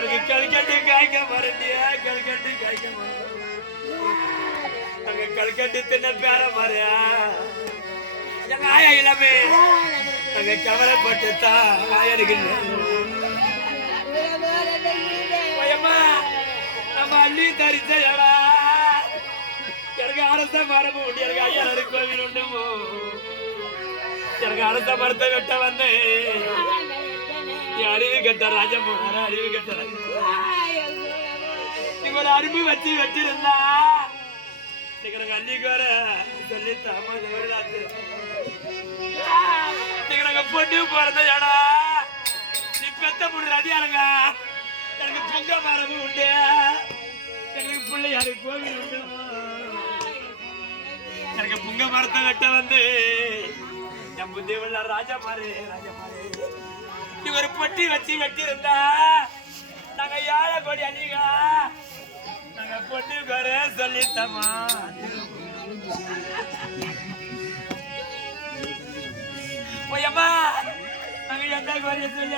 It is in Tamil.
கல்கட்டு காய்க்க மறந்தியா கல்கட்டு காய்க்க அங்க கல்கட்டு தின்ன பேர மாறியா எங்க ஆயா இல்லாமே அங்க கவலைப்பட்டுத்தா ஆயருக்கு நம்ம அள்ளி தரிச்சடா எனக்கு அரச மரபு உண்டு எனக்கு ஐயா கோவில் உண்டுமோ எனக்கு அரச மரத்தை வெட்ட வந்தேன் அறிவு கட்ட ராஜமார அறிவு கட்ட இவர அரும்பு வச்சு வச்சிருந்தா எனக்கு அள்ளிக்கோர சொல்லி தாமாச்சு எனக்கு பொண்ணு போறத ஏடா நீ பெத்த பொண்ணு ரதியாருங்க எனக்கு பொங்க மரபு உண்டு எனக்கு பிள்ளையாரு கோவில் உண்டு எனக்கு புங்க மரத்தை வெட்ட வந்து என் புத்தி உள்ள ராஜமாரு ஒரு பொட்டி வச்சு வெட்டிருந்தா நாங்க 7 கோடி அணிக நாங்க பொட்டி கோர சொல்லித்தமா ஓயம்மா நாங்க எந்த கோரிய சொல்லி